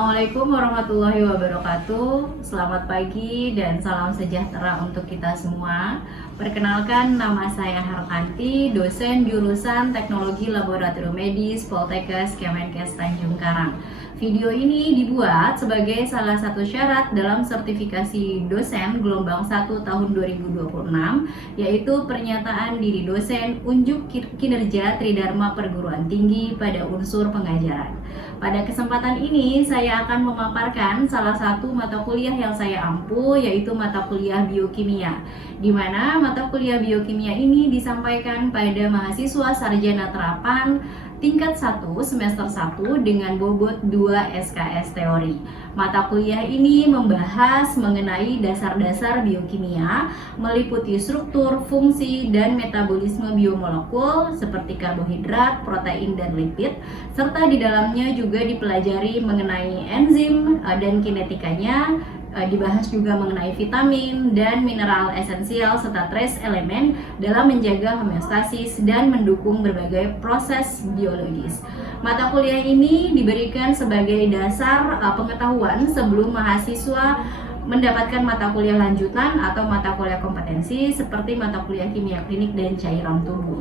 Assalamualaikum warahmatullahi wabarakatuh. Selamat pagi dan salam sejahtera untuk kita semua. Perkenalkan, nama saya Hartanti, dosen jurusan Teknologi Laboratorium Medis Poltekkes Kemenkes Tanjung Karang. Video ini dibuat sebagai salah satu syarat dalam sertifikasi dosen gelombang 1 tahun 2026, yaitu pernyataan diri dosen unjuk kinerja Tridharma Perguruan Tinggi pada unsur pengajaran. Pada kesempatan ini saya akan memaparkan salah satu mata kuliah yang saya ampu, yaitu mata kuliah biokimia, di mana mata kuliah biokimia ini disampaikan pada mahasiswa sarjana terapan tingkat 1 semester 1 dengan bobot 2 SKS teori. Mata kuliah ini membahas mengenai dasar-dasar biokimia, meliputi struktur, fungsi, dan metabolisme biomolekul seperti karbohidrat, protein, dan lipid, serta di dalamnya juga dipelajari mengenai enzim dan kinetikanya. Dibahas juga mengenai vitamin dan mineral esensial serta trace elemen dalam menjaga homeostasis dan mendukung berbagai proses biologis. Mata kuliah ini diberikan sebagai dasar pengetahuan sebelum mahasiswa mendapatkan mata kuliah lanjutan atau mata kuliah kompetensi seperti mata kuliah kimia klinik dan cairan tubuh.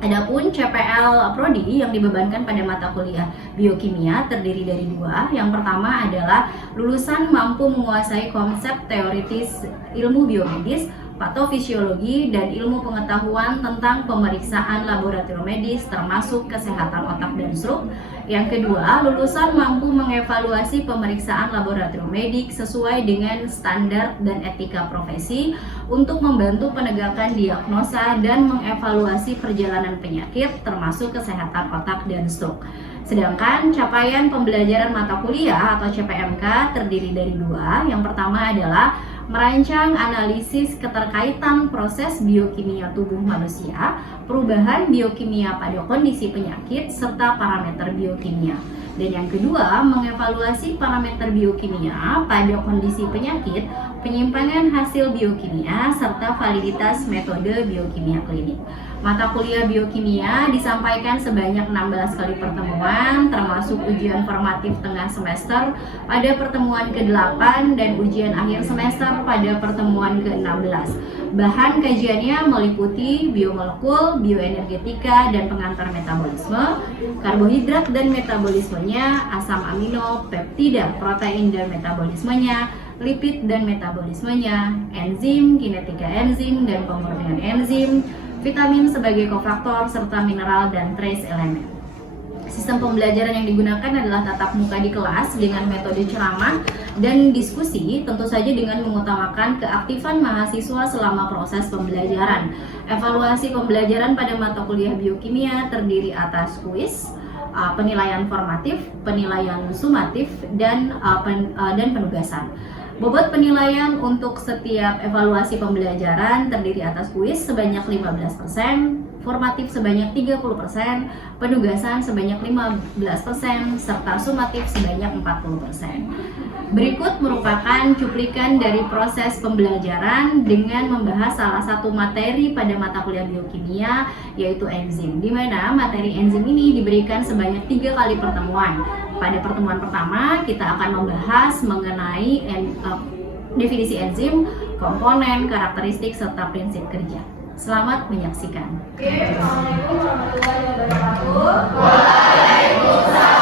Adapun CPL Prodi yang dibebankan pada mata kuliah biokimia terdiri dari dua. Yang pertama adalah lulusan mampu menguasai konsep teoritis ilmu biomedis, patofisiologi, dan ilmu pengetahuan tentang pemeriksaan laboratorium medis termasuk kesehatan otak dan stroke. Yang kedua, lulusan mampu mengevaluasi pemeriksaan laboratorium medik sesuai dengan standar dan etika profesi untuk membantu penegakan diagnosa dan mengevaluasi perjalanan penyakit termasuk kesehatan otak dan stroke. Sedangkan capaian pembelajaran mata kuliah atau CPMK terdiri dari dua. Yang pertama adalah merancang analisis keterkaitan proses biokimia tubuh manusia, perubahan biokimia pada kondisi penyakit, serta parameter biokimia. Dan yang kedua, mengevaluasi parameter biokimia pada kondisi penyakit, penyimpangan hasil biokimia, serta validitas metode biokimia klinik. Mata kuliah biokimia disampaikan sebanyak 16 kali pertemuan, termasuk ujian formatif tengah semester pada pertemuan ke-8 dan ujian akhir semester pada pertemuan ke-16. Bahan kajiannya meliputi biomolekul, bioenergetika, dan pengantar metabolisme, karbohidrat dan metabolismenya, asam amino, peptida, protein dan metabolismenya, lipid dan metabolismenya, enzim, kinetika enzim dan pemurnian enzim, vitamin sebagai kofaktor, serta mineral dan trace elemen. Sistem pembelajaran yang digunakan adalah tatap muka di kelas dengan metode ceramah dan diskusi, tentu saja dengan mengutamakan keaktifan mahasiswa selama proses pembelajaran. Evaluasi pembelajaran pada mata kuliah biokimia terdiri atas kuis, penilaian formatif, penilaian sumatif, dan penugasan. Bobot penilaian untuk setiap evaluasi pembelajaran terdiri atas kuis sebanyak 15%, formatif sebanyak 30%, penugasan sebanyak 15%, serta sumatif sebanyak 40%. Berikut merupakan cuplikan dari proses pembelajaran dengan membahas salah satu materi pada mata kuliah biokimia, yaitu enzim, di mana materi enzim ini diberikan sebanyak 3 kali pertemuan. Pada pertemuan pertama, kita akan membahas mengenai definisi enzim, komponen, karakteristik, serta prinsip kerja. Selamat menyaksikan. Assalamualaikum warahmatullahi wabarakatuh. Waalaikumsalam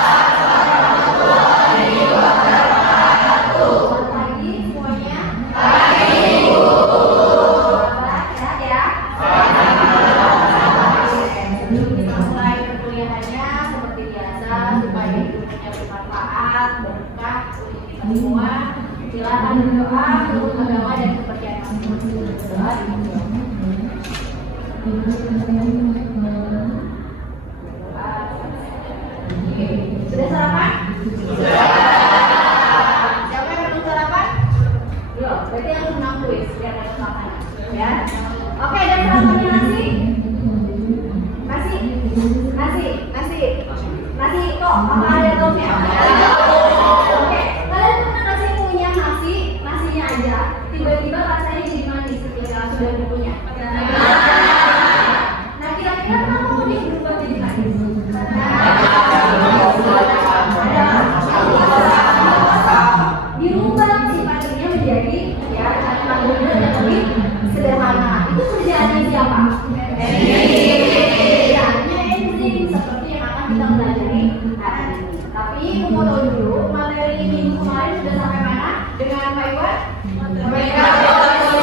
warahmatullahi wabarakatuh. Selamat pagi semuanya. Pagi, Bu. Sehat ya? Sebelum kita mulai perkuliahannya seperti biasa, supaya hidupnya bermanfaat, berkah untuk kita semua, silakan berdoa menurut agama dan kepercayaan masing-masing. Berdoa dimulai. Sudah sarapan? Sudah. Siapa yang belum sarapan? Belum, berarti harus menang kuis biar dapat makanan, ya. Oke, dan sarapannya nasi? Nasi kok apa ada lauknya? Oke, kalian pernah nggak sih punya nasinya aja, tiba-tiba rasanya jadi manis ketika sudah dipunya? Nah, kira-kira kenapa mau berubah jadi manis? Ada Metabolisme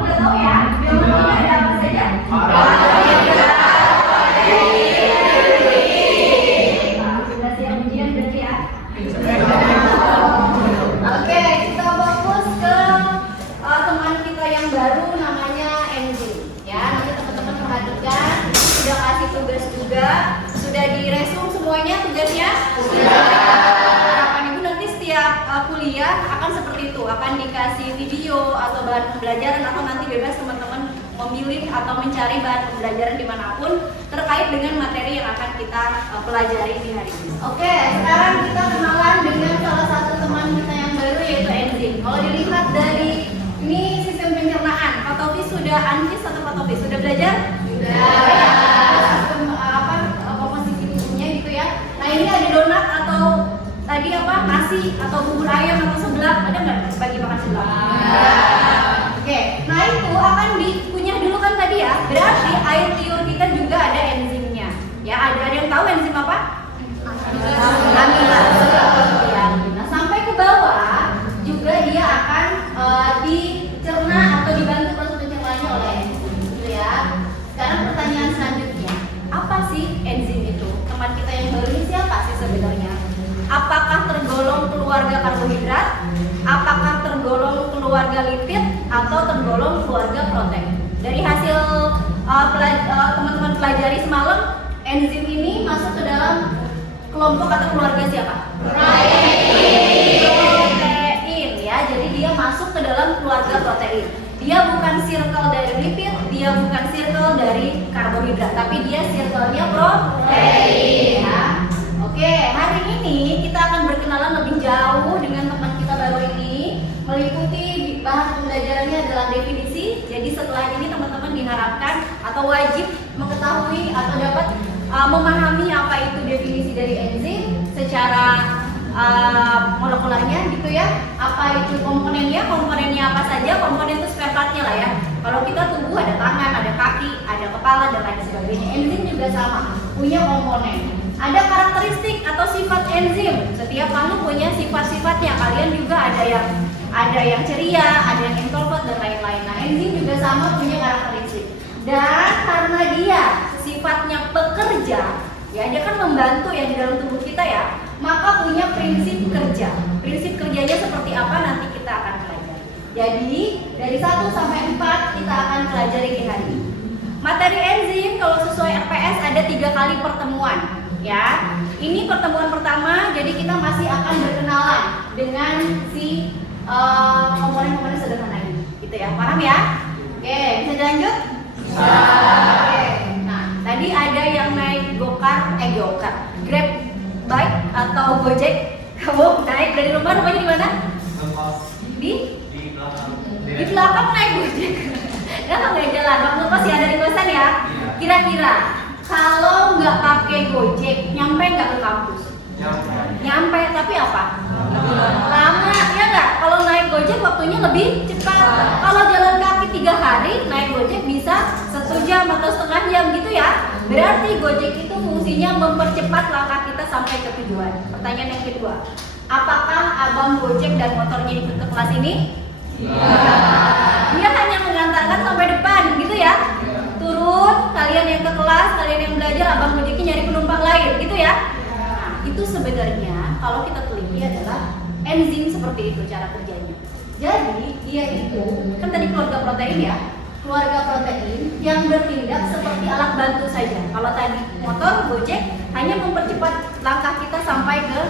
udah tahu ya. Biolognya ada apa saja? Sudah siap ujian berarti ya. Oke, kita fokus ke teman kita yang baru namanya enzim. Ya, nanti teman-teman perhatikan. Sudah kasih tugas juga. Sudah diresum semuanya tugasnya? Sudah. Harapan Ibu nanti setiap kuliah akan seperti itu, akan dikasih video atau bahan pembelajaran atau nanti bebas teman-teman memilih atau mencari bahan pembelajaran dimanapun terkait dengan materi yang akan kita pelajari di hari ini. Oke, sekarang kita kenalan dengan salah satu teman kita yang baru yaitu enzim. Kalau dilihat dari ini sistem pencernaan, Pak Taufik sudah Anfis atau Pak Taufik sudah belajar? Sudah. Sistem komposisi tubuhnya gitu ya. Nah ini ada donat atau tadi apa nasi atau bubur ayam atau seblak, ada nggak bagi makan seblak? Oke, nah itu akan dikunyah dulu kan tadi ya. Berarti air liur kita juga ada enzimnya. Ya, ada yang tahu enzim apa? Amilase. Ya. Nah, sampai ke bawah juga dia akan dicerna atau dibantu proses pencernaannya oleh enzim, gitu ya. Sekarang pertanyaan selanjutnya, apa sih enzim itu? Teman kita yang baru ini siapa sih sebenarnya? Apakah tergolong keluarga karbohidrat? Apakah tergolong keluarga lipid atau tergolong keluarga protein? Dari hasil teman-teman pelajari semalam, enzim ini masuk ke dalam kelompok atau keluarga siapa? Protein ya. Jadi dia masuk ke dalam keluarga protein. Dia bukan circle dari lipid, dia bukan circle dari karbohidrat, tapi dia circle-nya protein ya. Oke, hari ini kita akan berkenalan lebih jauh dengan teman kita baru ini, meliputi bahan pembelajarannya adalah definisi. Jadi setelah ini teman-teman diharapkan atau wajib mengetahui atau dapat memahami apa itu definisi dari enzim secara molekularnya gitu ya. Apa itu komponennya apa saja, komponen itu spare partnya lah ya. Kalau kita tubuh ada tangan, ada kaki, ada kepala dan lain sebagainya. Enzim juga sama, punya komponen. Ada karakteristik atau sifat enzim. Setiap makhluk punya sifat-sifatnya. Kalian juga ada yang ceria, ada yang introvert dan lain-lain. Nah, enzim juga sama punya karakteristik. Dan karena dia sifatnya pekerja, ya dia kan membantu ya di dalam tubuh kita ya, maka punya prinsip kerja. Prinsip kerjanya seperti apa nanti kita akan pelajari. Jadi dari 1 sampai 4 kita akan pelajari di hari ini. Materi enzim kalau sesuai RPS ada 3 kali pertemuan. Ya, ini pertemuan pertama, jadi kita masih akan berkenalan dengan si komponen-komponen sederhana ini, gitu ya, paham ya? Oke, bisa dilanjut? Bisa. Oke, nah tadi ada yang naik gokar, Grab bike atau Gojek, kamu naik dari rumahnya di mana? Di belakang naik Gojek, nggak jalan, waktu pasti ada di kosan ya. Kira-kira kalau nggak pakai Gojek, nyampe nggak ke kampus? Nyampe, tapi apa? Lama, ya nggak? Kalau naik Gojek waktunya lebih cepat. Kalau jalan kaki 3 hari, naik Gojek bisa 1 jam atau setengah jam gitu ya. Berarti Gojek itu fungsinya mempercepat langkah kita sampai ke tujuan. Pertanyaan yang kedua, apakah abang Gojek dan motornya ikut ke kelas ini? Dia hanya mengantarkan sampai depan, gitu ya. Turun, kalian yang ke kelas, kalian yang belajar, abang Gojeknya nyari penumpang lain, gitu ya. Nah, itu sebenarnya kalau kita teliti adalah enzim seperti itu cara kerjanya. Jadi dia itu kan tadi keluarga protein ya, keluarga protein yang bertindak seperti alat bantu saja. Kalau tadi motor Gojek hanya mempercepat langkah kita sampai ke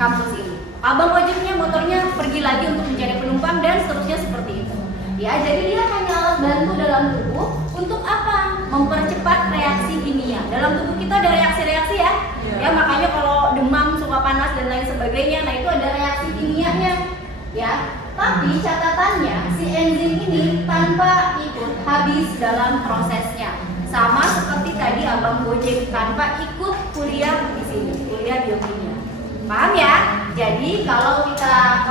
kampus ini. Abang Gojeknya motornya pergi lagi untuk mencari penumpang dan seterusnya seperti itu. Ya, jadi dia hanya alat bantu dalam tubuh untuk apa? Mempercepat reaksi kimia. Dalam tubuh kita ada reaksi-reaksi ya. Ya, makanya kalau demam, suka panas dan lain sebagainya, nah itu ada reaksi kimianya. Ya, tapi catatannya si enzim ini tanpa ikut habis dalam prosesnya. Sama seperti tadi abang Gojek tanpa ikut kuliah di sini, kuliah biokimia. Paham ya? Jadi kalau kita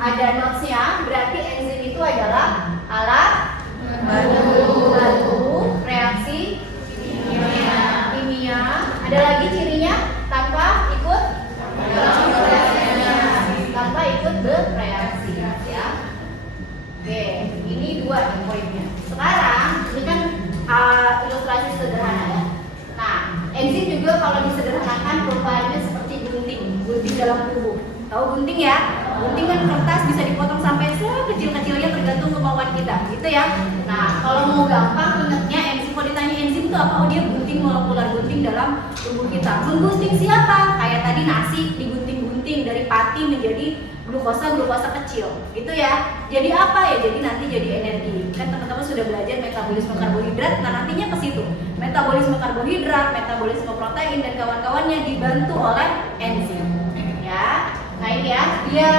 ada notesnya, berarti enzim itu adalah alat bantu reaksi kimia. Ada lagi cirinya tanpa ikut dalam tubuh. Tahu gunting ya? Gunting kan kertas bisa dipotong sampai sekecil-kecilnya tergantung kemauan kita, gitu ya. Nah, kalau mau gampang ingatnya enzim, kalau ditanya enzim itu apa? Oh, dia gunting molekular gunting dalam tubuh kita. Menggunting siapa? Kayak tadi nasi digunting-gunting dari pati menjadi glukosa kecil, gitu ya. Jadi apa ya? Jadi nanti jadi energi. Kan teman-teman sudah belajar metabolisme karbohidrat. Nah, nantinya ke situ. Metabolisme karbohidrat, metabolisme protein dan kawan-kawannya dibantu oleh enzim. Ya. Nah, ini ya, dia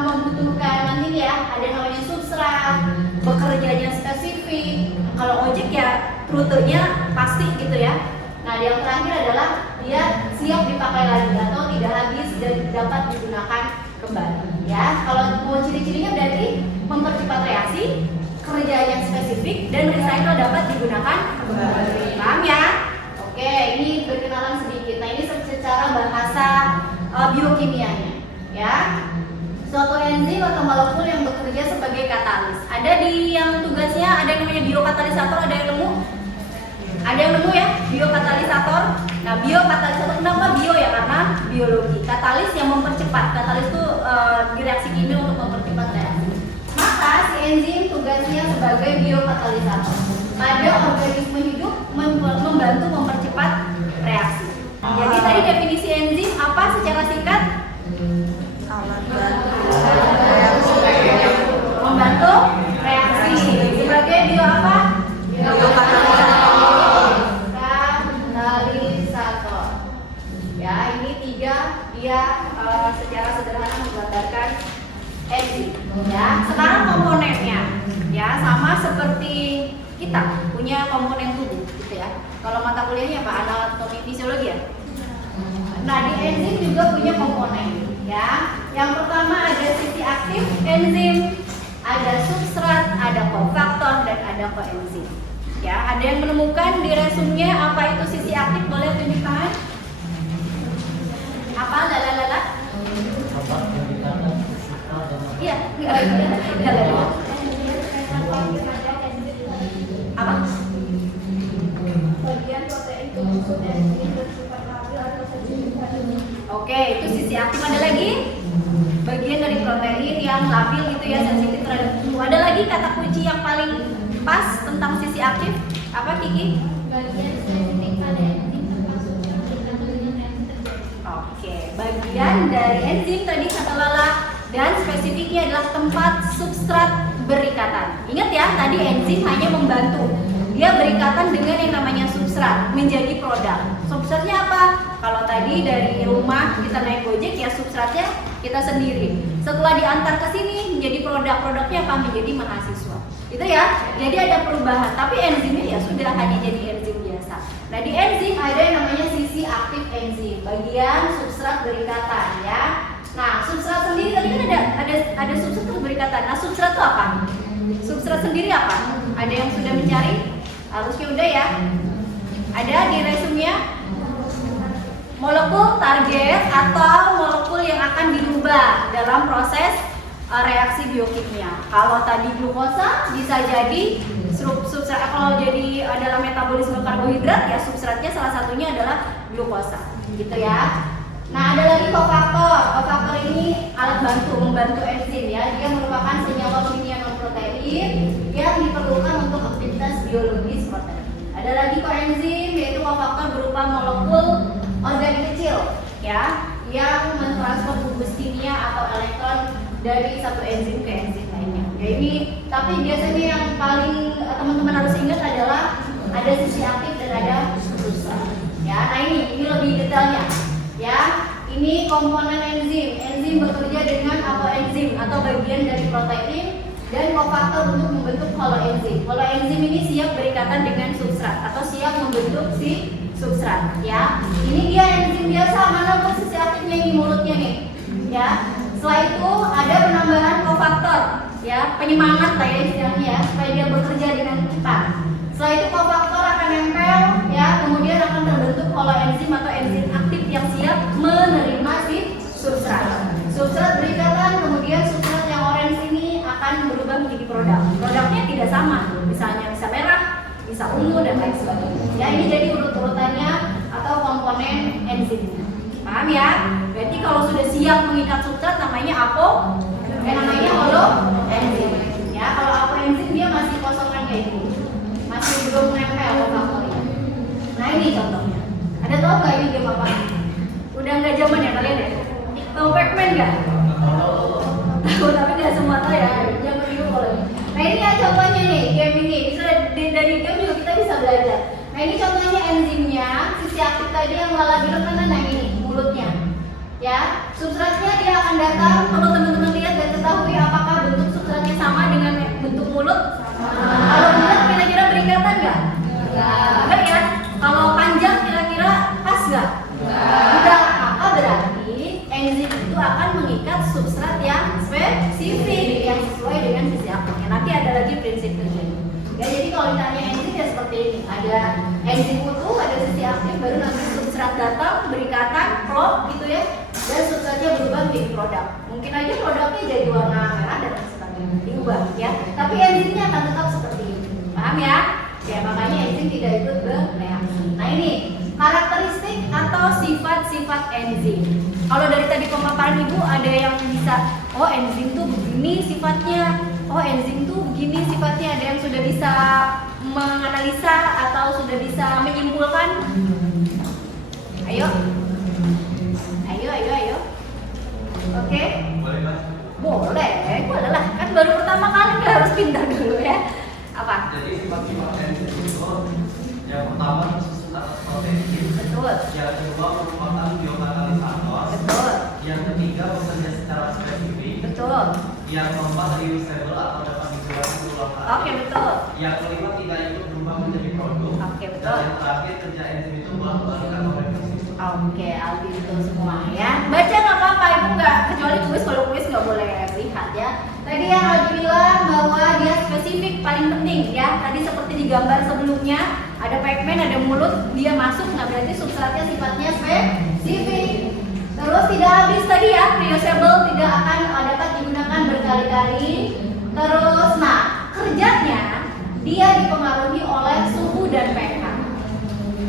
membutuhkan nanti ya ada namanya substrat, bekerjanya spesifik. Kalau ojek ya rutenya pasti gitu ya. Nah, yang terakhir adalah dia siap dipakai lagi atau tidak habis dan dapat digunakan kembali. Ya, kalau mau ciri-cirinya berarti mempercepat reaksi, kerja yang spesifik dan recycle dapat digunakan kembali. Paham ya? Oke, ini berkenalan sedikit. Nah, ini secara bahasa biokimianya, ya. Suatu enzim atau molekul yang bekerja sebagai katalis. Ada di yang tugasnya ada yang namanya biokatalisator, ada yang nemu? Ada yang nemu ya? Biokatalisator. Nah, biokatalisator kenapa bio ya? Karena biologi. Katalis yang mempercepat. Katalis itu di reaksi kimia untuk mempercepat reaksi. Maka si enzim tugasnya sebagai biokatalisator. Pada organisme hidup membantu mempercepat reaksi. Jadi tadi definisi enzim apa secara singkat? Membantu reaksi. Sebagai bio apa? Katalisator. Ya, ini tiga dia secara sederhana menggambarkan enzim. Ya, sekarang komponennya ya sama seperti kita punya komponen tubuh gitu ya. Kalau mata kuliahnya apa? Anatomi fisiologi ya. Nah, di enzim juga punya komponen ya. Yang pertama ada sisi aktif enzim, ada substrat, ada kofaktor dan ada koenzim. Ya, ada yang menemukan di resumnya apa itu sisi aktif? Boleh tunjuk tangan? Apa? Lalalala? Iya, apa? Bagian protein tubuh enzim bersifat labil atau sensitif. Oke, itu sisi aktif. Ada lagi? Bagian dari protein yang labil gitu ya, sensitif terhadap tubuh. Ada lagi kata kunci yang paling pas tentang sisi aktif? Apa Kiki? Bagian spesifik pada enzim termasuk yang berkandungan enzim. Oke, bagian dari enzim tadi kata Lala dan spesifiknya adalah tempat substrat berikatan. Ingat ya, tadi enzim hanya membantu. Dia berikatan dengan yang namanya substrat menjadi produk. Substratnya apa? Kalau tadi dari rumah kita naik Gojek ya substratnya kita sendiri. Setelah diantar ke sini menjadi produk-produknya apa? Menjadi mahasiswa. Itu ya. Jadi ada perubahan, tapi enzimnya ya sudah hanya jadi enzim biasa. Nah, di enzim ada yang namanya sisi aktif enzim, bagian substrat berikatan ya. Nah, substrat sendiri tadi kan ada substrat berikatan. Nah, substrat itu apa? Substrat sendiri apa? Ada yang sudah mencari? Harusnya udah ya. Ada di resumnya molekul target atau molekul yang akan dirubah dalam proses reaksi biokimia. Kalau tadi glukosa bisa jadi substrat. Kalau jadi dalam metabolisme karbohidrat ya substratnya salah satunya adalah glukosa, gitu ya. Nah, ada lagi kofaktor. Kofaktor ini alat bantu, membantu enzim ya. Dia merupakan senyawa kimia non protein yang diperlukan untuk aktivitas biologis protein. Ada lagi koenzim, yaitu kofaktor berupa molekul organik kecil ya, yang mentransfer gugus kimia atau elektron dari satu enzim ke enzim lainnya. Ya, ini tapi biasanya yang paling teman-teman harus ingat adalah ada sisi aktif dan ada substrat. Ya, nah ini lebih detailnya. Ya, ini komponen enzim. Enzim bekerja dengan autoenzim atau bagian dari protein dan kofaktor untuk membentuk holoenzim. Holoenzim ini siap berikatan dengan substrat atau siap membentuk si substrat. Ya, ini dia enzim biasa. Mana posisi aktifnya di mulutnya nih? Ya, setelah itu ada penambahan kofaktor. Ya, penyemangat lah ya istilahnya ya, supaya dia bekerja dengan cepat. Setelah itu kofaktor akan nempel, ya, kemudian akan terbentuk holoenzim atau enzim aktif yang siap menerima si substrat. Substrat berikatan, kemudian substrat yang orange ini akan berubah menjadi produk. Produknya tidak sama, misalnya bisa merah, bisa ungu dan lain sebagainya. Ya, ini jadi urut-urutannya atau komponen enzimnya. Paham ya? Berarti kalau sudah siap mengikat substrat namanya namanya holoenzim. Ya, kalau apoenzim dia masih kosongan kayak gini, masih belum nempel kofaktornya. Nah ini contohnya. Ada tahu nggak ini game apa? Udah nggak zaman ya kalian ya? Tahu Pac-Man nggak? Tahu tapi nggak semua tahu ya. Zaman dulu kalau ini. Nah ini ya contohnya nih game ini. Bisa dari game juga kita bisa belajar. Nah ini contohnya enzimnya, sisi aktif tadi yang lala bilang kan nah ini mulutnya. Ya, substratnya dia akan datang. Kalau teman-teman lihat dan ketahui apakah bentuk substratnya sama dengan bentuk mulut? Kalau mulut kira-kira berikatan nggak? Enggak ya. Kalau panjang kira-kira pas nggak? Enggak. Maka berarti enzim itu akan mengikat substrat yang spesifik yang sesuai dengan sisi aktifnya. Nanti ada lagi prinsip kerjanya. Ya, jadi kalau ditanya enzim ya seperti ini. Ada enzim utuh, ada sisi aktif, baru nanti substrat datang, berikatan, klop gitu ya. Dan substratnya berubah menjadi produk. Mungkin aja produknya jadi warna merah dan sebagainya, diubah ya. Tapi enzimnya akan tetap seperti ini. Paham ya? Ya, makanya enzim tidak ikut bereaksi. Nah ini karakteristik atau sifat-sifat enzim. Kalau dari tadi pemaparan ibu ada yang bisa, oh enzim tuh begini sifatnya, oh enzim tuh begini sifatnya. Ada yang sudah bisa menganalisa atau sudah bisa menyimpulkan? Ayo. Ayo. Oke? Boleh lah. Kan baru pertama kali nggak harus pindah dulu ya. Apa? Jadi sifat-sifat enzim itu yang pertama substrat protein. Betul. Yang kedua merupakan biokatalisator. Betul. Yang ketiga bekerja secara spesifik. Betul. Yang keempat reusable atau dapat digunakan berulang kali. Oke, betul. Yang kelima tidak ikut berubah menjadi produk. Oke, betul. Dan yang terakhir kerja enzim itu bolak-balik atau revisi. Oke, Aldi itu semua ya. Baca nggak apa-apa, ibu nggak kecuali kuis. Kalau kuis nggak boleh lihat ya. Tadi yang Aldi bilang bahwa dia spesifik paling penting ya. Tadi seperti di gambar sebelumnya ada Pac-Man, ada mulut, dia masuk. Nah berarti substratnya sifatnya spesifik. Terus tidak habis tadi ya, reusable, tidak akan dapat digunakan berkali-kali. Terus, nah kerjanya dia dipengaruhi oleh suhu dan pH.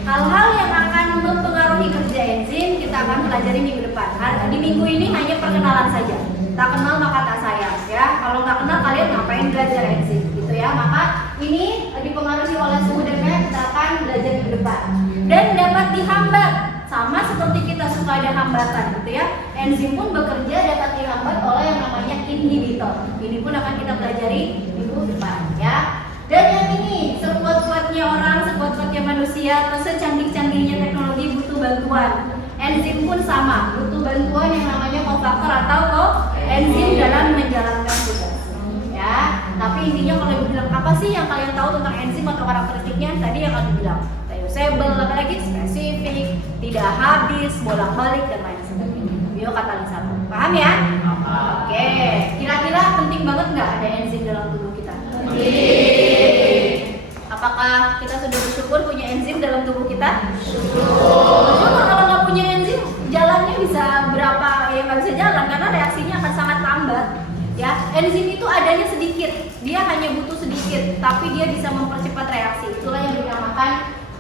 Hal-hal yang akan mempengaruhi kerja enzim kita akan pelajari minggu depan. Di minggu ini hanya perkenalan saja. Tak kenal maka tak sayang ya. Kalau nggak kenal kalian ngapain belajar enzim gitu ya. Maka ini dipengaruhi oleh suhu dan pH, kita akan belajar minggu depan. Dan dapat dihambat sama seperti kita suka ada hambatan gitu ya. Enzim pun bekerja dapat dihambat oleh yang namanya inhibitor. Ini pun akan kita pelajari minggu depan ya. Dan yang ini, sekuat-kuatnya orang, sekuat-kuatnya manusia, atau secanggih-canggihnya teknologi butuh bantuan. Enzim pun sama, butuh bantuan yang namanya kofaktor atau enzim dalam menjalankan tugas. Ya, tapi intinya kalau dibilang apa sih yang kalian tahu tentang enzim atau karakteristiknya? Tadi yang kalian bilang, reusable, apalagi spesifik, tidak habis, bolak-balik dan lain sebagainya. Biokatalisator. Paham ya? Oke. Kira-kira penting banget nggak ada enzim dalam tubuh kita? Apakah kita sudah bersyukur punya enzim dalam tubuh kita? Bersyukur. Kalau nggak punya enzim, jalannya bisa berapa ya nggak bisa jalan karena reaksinya akan sangat lambat. Ya, enzim itu adanya sedikit, dia hanya butuh sedikit, tapi dia bisa mempercepat reaksi. Itulah yang dinamakan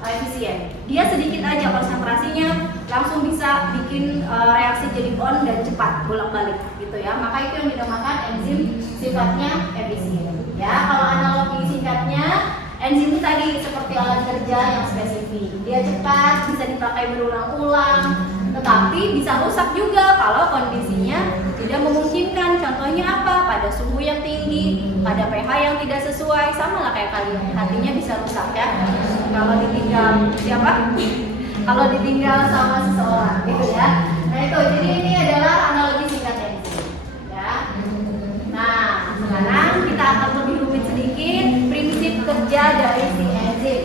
efisien. Dia sedikit aja konsentrasinya, langsung bisa bikin reaksi jadi on dan cepat bolak-balik gitu ya. Maka itu yang dinamakan enzim sifatnya efisien. Ya, kalau analogi singkatnya, enzim itu tadi seperti alat kerja yang spesifik. Dia cepat, bisa dipakai berulang-ulang, tetapi bisa rusak juga kalau kondisinya tidak memungkinkan. Contohnya apa? Pada suhu yang tinggi, pada pH yang tidak sesuai, sama lah kayak kalian. Hatinya bisa rusak ya. Kalau ditinggal siapa? Kalau ditinggal sama seseorang, gitu ya. Nah itu, jadi ini adalah analogi singkat enzim. Ya. Nah, sekarang kita akan lebih rumit sedikit prinsip kerja dari si enzim.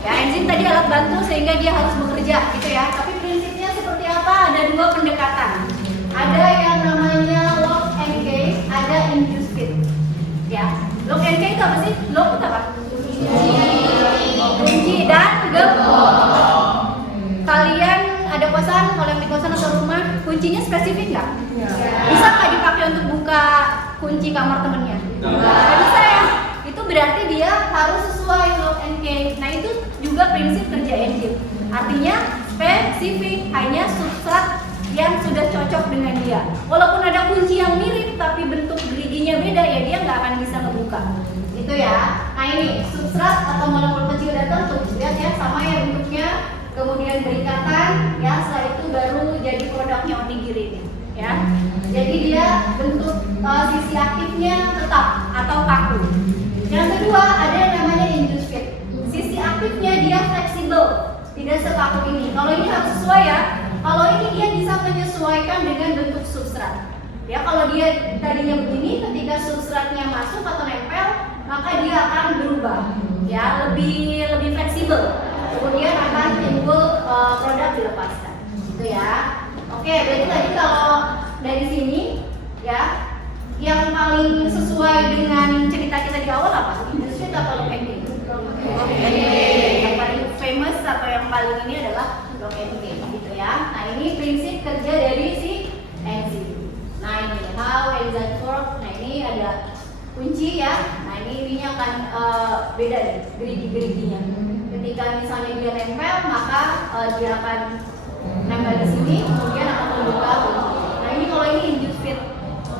Ya, enzim tadi alat bantu sehingga dia harus bekerja, gitu ya. Tapi prinsipnya seperti apa? Ada dua pendekatan. Ada yang namanya lock and key, ada induce fit. Ya, lock and key itu apa sih? Lock itu apa? Kunci dan gembok. Kalian ada kosan, kalau yang di kosan atau rumah, kuncinya spesifik nggak? Bisa nggak dipakai untuk buka kunci kamar temennya? Nggak bisa ya. Itu berarti dia harus sesuai lock and key. Nah itu juga prinsip kerja enzim. Artinya spesifik, hanya substrat yang sudah cocok dengan dia. Walaupun ada kunci yang mirip tapi bentuk geriginya beda, ya dia nggak akan bisa ngebuka. Itu ya. Nah ini substrat atau molekul kecil dan tertutup, lihat ya, sama ya bentuknya, kemudian berikatan, ya setelah itu baru jadi produknya onigiri ini, ya. Jadi dia bentuk sisi aktifnya tetap atau kaku. Yang kedua ada yang namanya induced fit. Sisi aktifnya dia fleksibel, tidak sekaku ini. Kalau ini harus sesuai ya. Kalau ini dia bisa menyesuaikan dengan bentuk substrat. Ya, kalau dia tadinya begini, ketika substratnya masuk atau nempel, maka dia akan berubah. Ya, lebih fleksibel. Kemudian akan timbul produk dilepaskan. Gitu ya. Oke, berarti tadi kalau dari sini ya, yang paling sesuai dengan cerita kita di awal apa? Industri atau lock and key? Yang paling famous atau yang paling ini adalah lock and key, gitu ya. Nah ini prinsip kerja dari si enzim. Nah ini how enzyme work. Nah ini ada kunci ya. Nah ininya akan beda nih gerigi-geriginya. Ketika misalnya dia nempel, maka dia akan nempel di sini, kemudian akan membuka kunci. Nah ini kalau ini induced fit,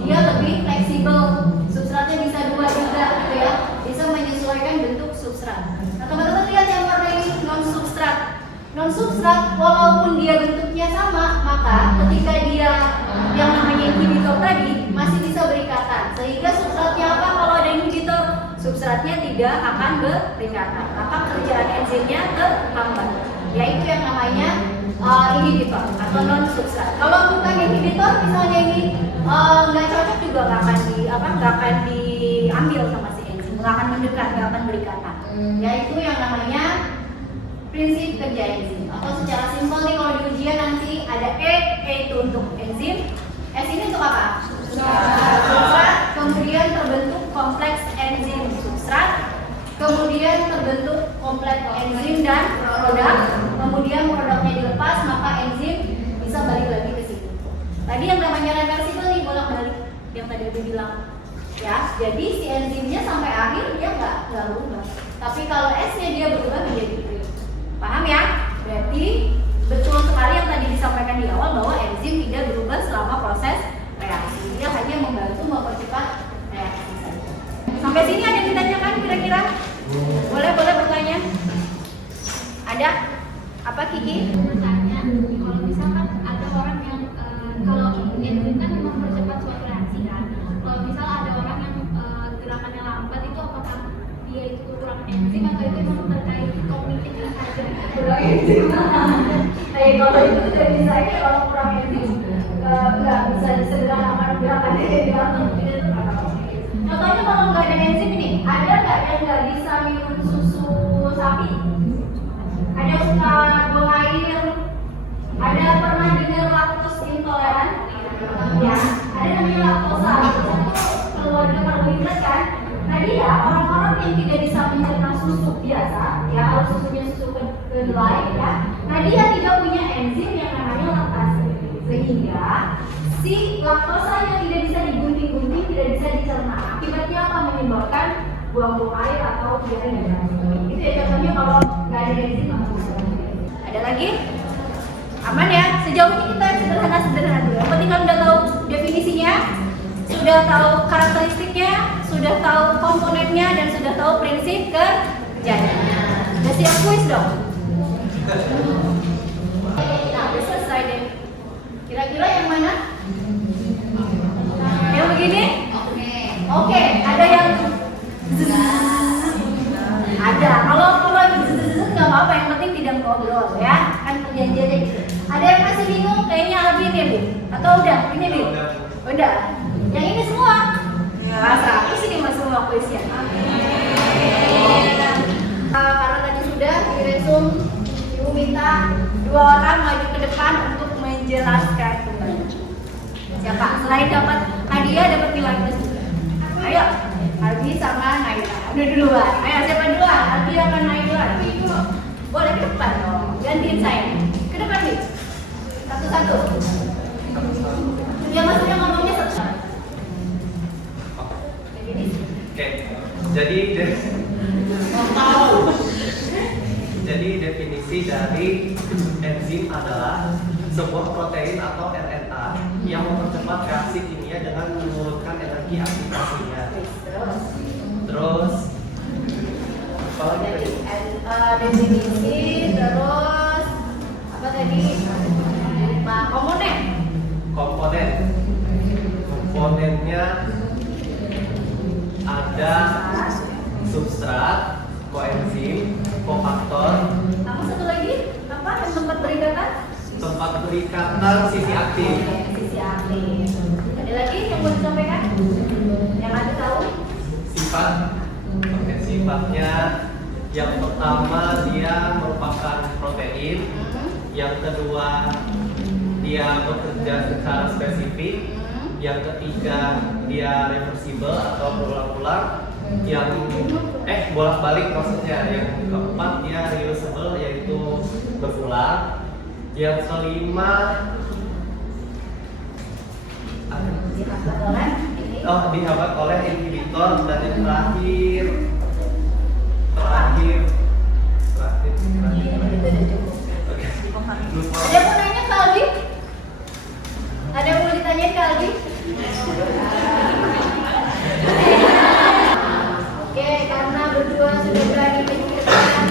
dia lebih fleksibel, substratnya bisa dua juga gitu ya, bisa menyesuaikan bentuk substrat. Nah teman-teman lihat yang warna ini non substrat. Non substrat walaupun dia bentuknya sama, maka ketika dia yang namanya inhibitor tadi masih bisa berikatan, sehingga substratnya apa kalau ada inhibitor? Substratnya tidak akan berikatan, maka kerjaan enzimnya terhambat. Yaitu yang namanya inhibitor atau non substrat. Kalau bukan inhibitor, misalnya ini nggak cocok juga nggak akan diambil sama si enzim, nggak akan mendekat, nggak akan berikatan. Yaitu yang namanya prinsip kerja enzim. Atau secara simpel nih kalau di ujian nanti ada E itu untuk enzim, S ini untuk apa? Substrat. Kemudian terbentuk kompleks enzim substrat. Kemudian terbentuk kompleks enzim dan produk. Kemudian produknya dilepas, maka enzim bisa balik lagi ke situ. Tadi yang namanya reversibel nih, bolak-balik yang tadi aku bilang. Ya, jadi si enzimnya sampai akhir dia nggak berubah. Tapi kalau S-nya dia berubah menjadi free. Paham ya? Berarti betul sekali yang tadi disampaikan di awal bahwa enzim tidak berubah selama proses reaksi. Dia hanya membantu mempercepat reaksi saja. Sampai sini ada yang ditanyakan kira-kira? Boleh bertanya? Ada? Apa Kiki? Bertanya, kalau misalkan ada orang yang kalau enzim kan mempercepat suatu reaksi kan. Kalau misal ada orang yang gerakannya lambat, itu apakah dia itu kekurangan enzim atau itu memang terkait kognitif saja? Kurang enzim. Kalau itu udah bisa ini, kalau kurang enzim nggak bisa disederhanakan gerakannya jadi langsung tidak itu kata kognitif. Contohnya kalau nggak ada enzim ini, ada nggak yang nggak bisa minum susu sapi? Ada yang suka buang air? Ada pernah dengar laktos intoleran? Ya, ada namanya laktosa. Keluarga karbohidrat kan? Nah dia orang-orang yang tidak bisa mencerna susu biasa, ya kalau susunya susu kedelai ya. Nah dia tidak punya enzim yang namanya laktase, sehingga si laktosanya tidak bisa digunting-gunting, tidak bisa dicerna. Akibatnya apa? Menyebabkan buang-buang air atau diare dan lain-lain. Itu ya contohnya kalau nggak ada enzim. Ada lagi? Aman ya? Sejauh ini kita sederhana dulu. Yang penting kan udah tahu definisinya, sudah tahu karakteristiknya, sudah tahu komponennya, dan sudah tahu prinsip kerjanya. Udah siap kuis dong? Nah, udah selesai deh. Kira-kira yang mana? Yang begini? Oke, ada yang ada. Kalau nggak apa-apa, yang penting tidak ngobrol ya. Kan perjanjiannya gitu. Ada yang masih bingung? Kayaknya lagi nih, Bi. Atau udah? Ini, Bi? Udah. Yang ini semua? Ya. 100 ini mas semua kuisnya. Karena tadi sudah diresum, Ibu minta 2 orang maju ke depan untuk menjelaskan kembali. Siapa? Selain dapat hadiah, dapat nilai plus juga. Ayo, Albi sama Naila. Udah duluan. Ayo, siapa duluan? Albi akan naik duluan. Boleh ke depan dong. Gantiin saya. Ke depan nih. Satu-satu. Ya maksudnya ngomongnya satu. Oke. Jadi definisi dari enzim adalah sebuah protein atau RNA yang mempercepat reaksi kimia dengan menurunkan energi aktivasinya. Terus kalau Jadi definisi, terus apa tadi? komponennya ada substrat, koenzim, kofaktor, Sama satu lagi apa yang tempat berikatan? tempat berikatan sisi aktif. Sisi aktif. Ada lagi yang mau disampaikan? Yang ada tahu? Sifat, oke, sifatnya yang pertama dia merupakan protein, yang kedua dia bekerja secara spesifik, yang ketiga dia reversible atau berulang-ulang, yang bolak-balik maksudnya, yang keempat dia reusable yaitu berulang, yang kelima dihambat oleh inhibitor, dan yang terakhir Oke. Lupa. Ada yang mau nanya ke Aldi? Ada yang mau ditanyain ke Aldi? Oke, karena berdua sudah berani memikirkan.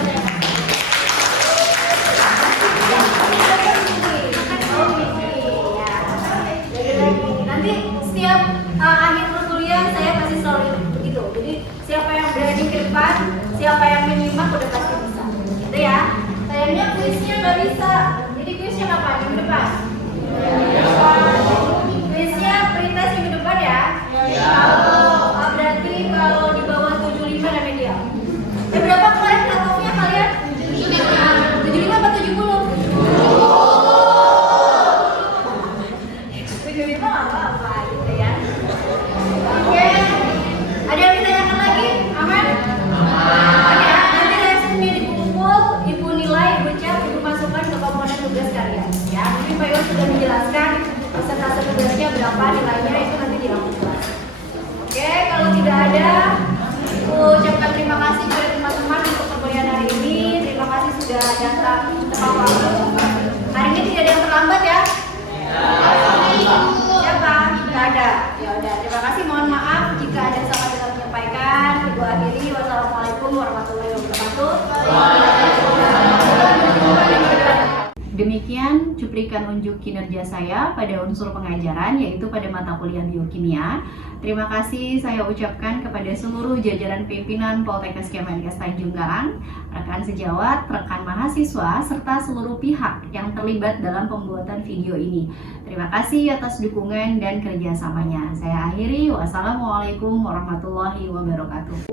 Nanti setiap akhir kuliah saya pasti selalu begitu. Jadi siapa yang berani ke depan, siapa yang menyimak udah pasti bisa. Gitu ya. Sayangnya kuisnya nggak bisa. Jadi kuisnya kapan? Minggu depan. Kuisnya pretest minggu depan ya. Berarti kalau di bawah 75 dan medial. Berapa kemarin cut-off-nya kalian? 75 apa 70? 75 apa gitu ya. Oke. Ada yang ditanyakan lagi? Aman? Ya, nanti resumnya dikumpul, ibu nilai, ibu cek, ibu masukkan ke komponen tugas kalian. Ya, mungkin Pak Iwan sudah menjelaskan persentase tugasnya berapa, nilainya itu nanti di lampu kelas. Oke, kalau tidak ada, aku ucapkan terima kasih kepada teman-teman untuk perkuliahan hari ini. Terima kasih sudah datang tepat waktu. Hari ini tidak ada yang terlambat ya? Siapa? Tidak ada. Ya udah, terima kasih. Mohon maaf jika ada yang salah dalam menyampaikan. Ibu akhiri. Wassalamualaikum warahmatullahi wabarakatuh. Demikian cuplikan unjuk kinerja saya pada unsur pengajaran, yaitu pada mata kuliah biokimia. Terima kasih saya ucapkan kepada seluruh jajaran pimpinan Poltekkes Kemenkes Tanjung Karang, rekan sejawat, rekan mahasiswa, serta seluruh pihak yang terlibat dalam pembuatan video ini. Terima kasih atas dukungan dan kerjasamanya. Saya akhiri. Wassalamualaikum warahmatullahi wabarakatuh.